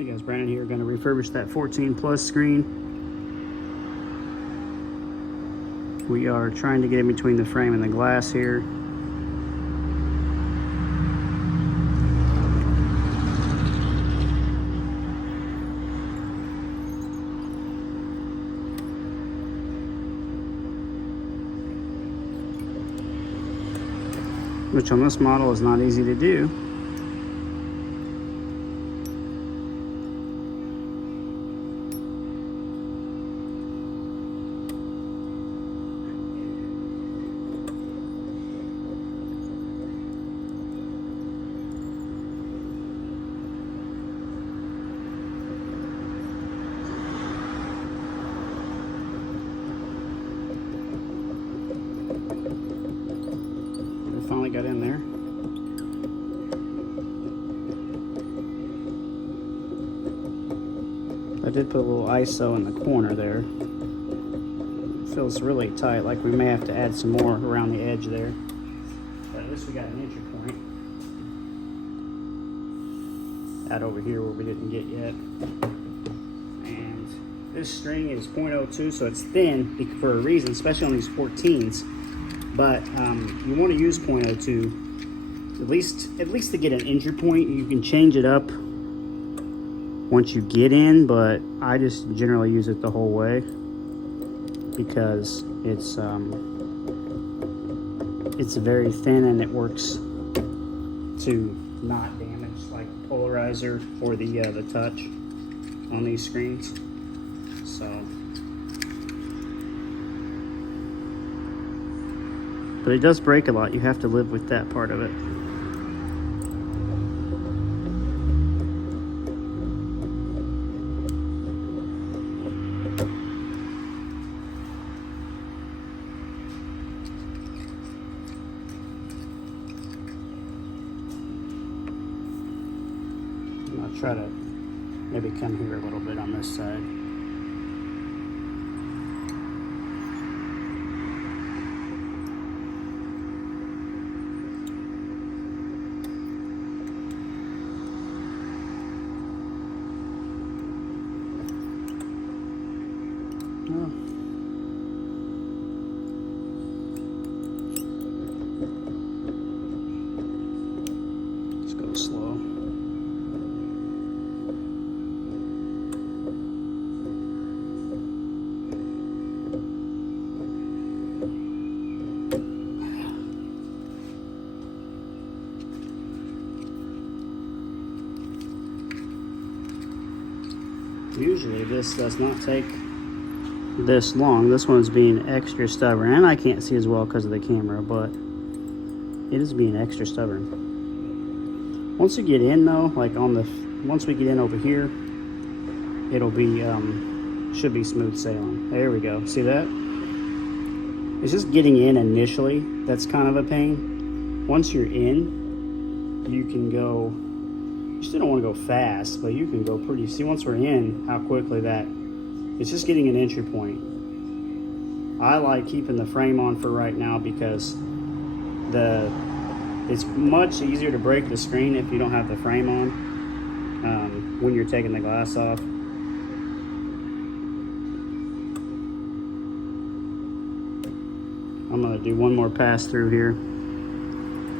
Hey guys, Brandon here, going to refurbish that 14 plus screen. We are trying to get in between the frame and the glass here. Which on this model is not easy to do. Finally got in there. I did put a little ISO in the corner there. It feels really tight, like we may have to add some more around the edge there. But at least we got an entry point. Out over here where we didn't get yet. And this string is 0.02, so it's thin for a reason, especially on these 14s. But you want to use 0.02 at least to get an entry point. You can change it up once you get in, but I just generally use it the whole way because it's very thin and it works to not damage like the polarizer or the touch on these screens. So. But it does break a lot. You have to live with that part of it. And I'll try to maybe come here a little bit on this side. Let's go slow. Usually this does not take this long. This one's being extra stubborn, and I can't see as well because of the camera, but it is being extra stubborn. Once you get in though, like once we get in over here, it'll be should be smooth sailing. There we go. See that? It's just getting in initially that's kind of a pain. Once you're in, you can go. You still don't want to go fast, but you can go pretty. See, once we're in, how quickly that. It's just getting an entry point. I like keeping the frame on for right now because it's much easier to break the screen if you don't have the frame on when you're taking the glass off. I'm gonna do one more pass through here.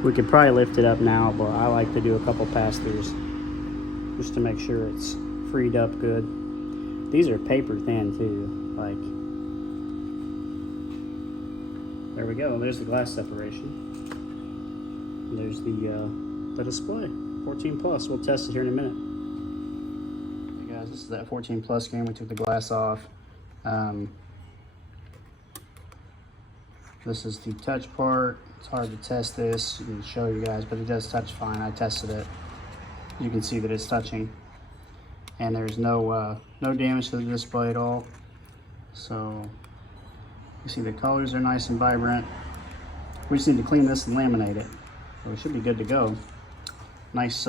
We could probably lift it up now, but I like to do a couple pass throughs just to make sure it's freed up good. These are paper thin too, like, there we go, there's the glass separation. There's the display, 14 plus, we'll test it here in a minute. Hey guys, this is that 14 plus screen, we took the glass off. This is the touch part. It's hard to test this and show you guys, but it does touch fine. I tested it. You can see that it's touching. And there's no damage to the display at all. So you see the colors are nice and vibrant. We just need to clean this and laminate it. So it should be good to go. Nice,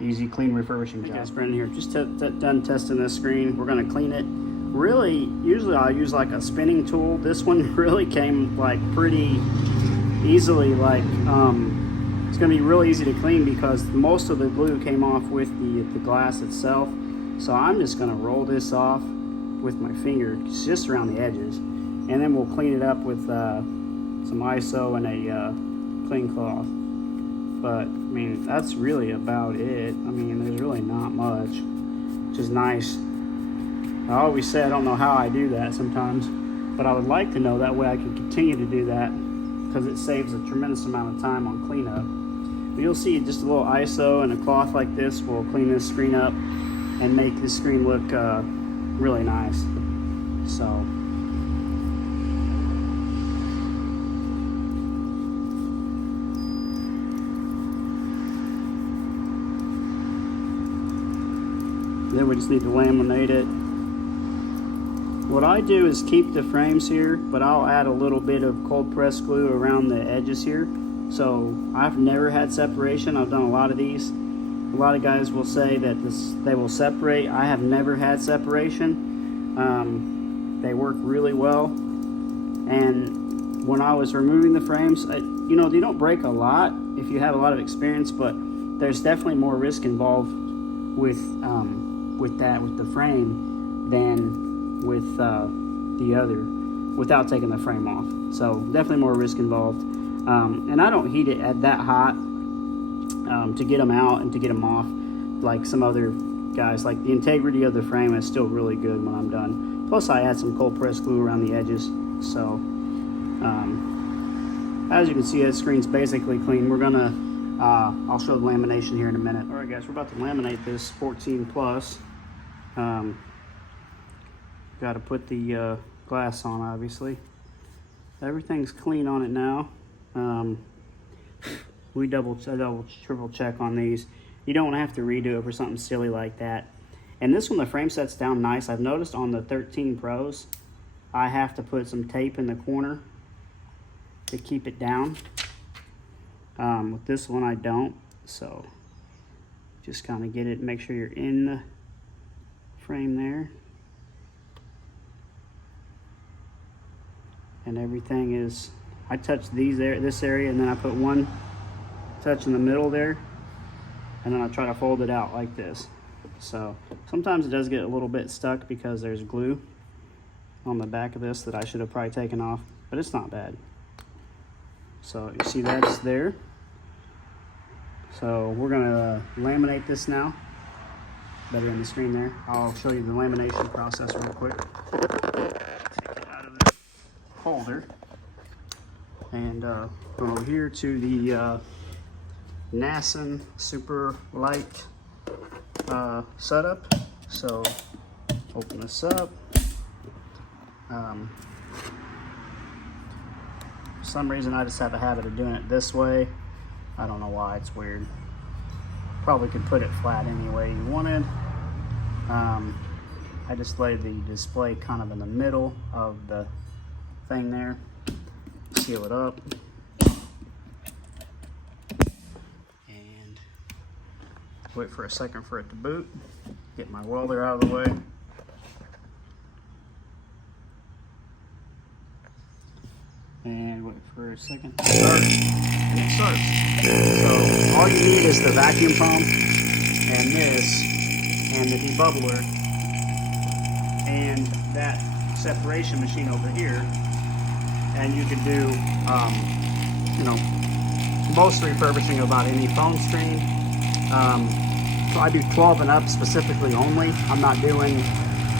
easy, clean refurbishing job. Hey guys, Brandon here. Just done testing this screen. We're gonna clean it. Really, usually I'll use like a spinning tool. This one really came like pretty easily. Like, it's gonna be really easy to clean because most of the glue came off with the glass itself. So I'm just gonna roll this off with my finger just around the edges, and then we'll clean it up with some ISO and a clean cloth. But I mean, that's really about it. I mean, there's really not much, which is nice. I always say I don't know how I do that sometimes, but I would like to know, that way I can continue to do that, because it saves a tremendous amount of time on cleanup. But you'll see just a little ISO and a cloth like this will clean this screen up and make this screen look really nice. So then we just need to laminate it. What I do is keep the frames here, but I'll add a little bit of cold press glue around the edges here. So I've never had separation. I've done a lot of these. A lot of guys will say that they will separate. I have never had separation. They work really well. And when I was removing the frames, you know, they don't break a lot if you have a lot of experience, but there's definitely more risk involved with the frame than with the other, without taking the frame off. So definitely more risk involved. And I don't heat it at that hot to get them out and to get them off like some other guys. Like, the integrity of the frame is still really good when I'm done. Plus I add some cold press glue around the edges. So as you can see, that screen's basically clean. We're gonna I'll show the lamination here in a minute. All right guys, we're about to laminate this 14 plus. Got to put the glass on, obviously. Everything's clean on it now. We double, triple check on these. You don't have to redo it for something silly like that. And this one, the frame sets down nice. I've noticed on the 13 Pros, I have to put some tape in the corner to keep it down. With this one, I don't. So just kind of get it, make sure you're in the frame there. And everything is, I touch this area, and then I put one touch in the middle there, and then I try to fold it out like this. So sometimes it does get a little bit stuck because there's glue on the back of this that I should have probably taken off, but it's not bad. So you see that's there. So we're gonna laminate this now. Better in the screen there. I'll show you the lamination process real quick. Take it out of the holder, and go over here to the Nassen Super Light setup. So open this up. For some reason I just have a habit of doing it this way. I don't know why, it's weird. Probably could put it flat any way you wanted. I just laid the display kind of in the middle of the thing there. Seal it up. And wait for a second for it to boot. Get my welder out of the way. And wait for a second to start. And it starts. So all you need is the vacuum pump and this and the debubbler and that separation machine over here. And you can do, you know, most refurbishing about any phone screen. So I do 12 and up specifically only. I'm not doing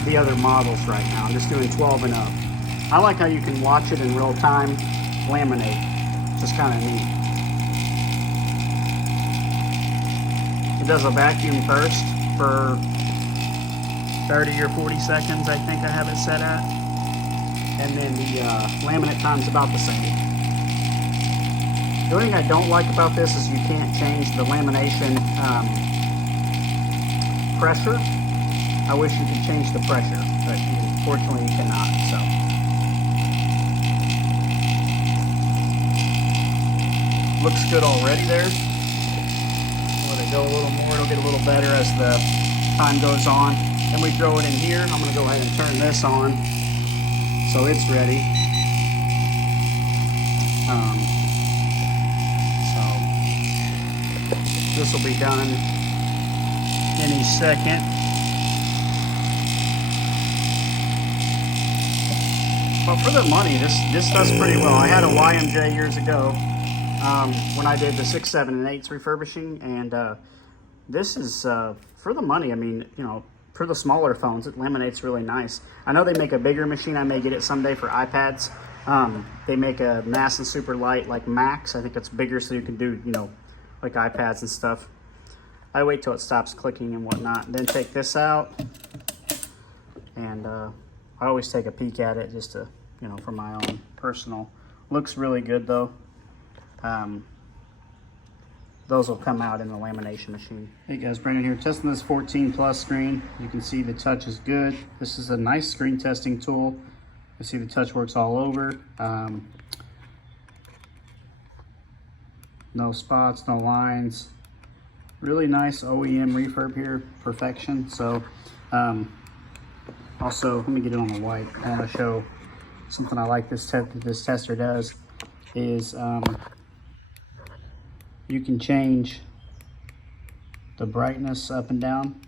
the other models right now. I'm just doing 12 and up. I like how you can watch it in real time, laminate. It's just kind of neat. It does a vacuum first for 30 or 40 seconds, I think I have it set at. And then the laminate time's about the same. The only thing I don't like about this is you can't change the lamination pressure. I wish you could change the pressure, but unfortunately you cannot. So looks good already there. Let it go a little more, it'll get a little better as the time goes on. Then we throw it in here. I'm gonna go ahead and turn this on so it's ready. So this will be done any second. But for the money, this does pretty well. I had a YMJ years ago when I did the 6, 7, and 8s refurbishing, and this is for the money. I mean, you know, for the smaller phones, it laminates really nice. I know they make a bigger machine. I may get it someday for iPads. They make a mass and super light like Max. I think it's bigger so you can do, you know, like iPads and stuff. I wait till it stops clicking and whatnot. Then take this out, and I always take a peek at it just to, you know, for my own personal. Looks really good though. Those will come out in the lamination machine. Hey guys, Brandon here, testing this 14 Plus screen. You can see the touch is good. This is a nice screen testing tool. You see the touch works all over. No spots, no lines. Really nice OEM refurb here, perfection. So, also, let me get it on the white. I want to show something I like this tester does is you can change the brightness up and down.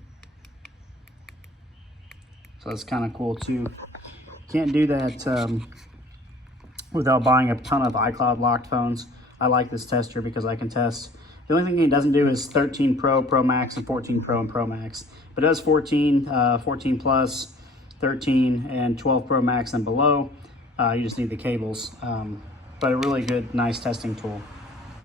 So that's kind of cool too. Can't do that without buying a ton of iCloud locked phones. I like this tester because I can test. The only thing it doesn't do is 13 Pro, Pro Max, and 14 Pro and Pro Max. But it does 14, 14 Plus, 13, and 12 Pro Max and below. You just need the cables. But a really good, nice testing tool.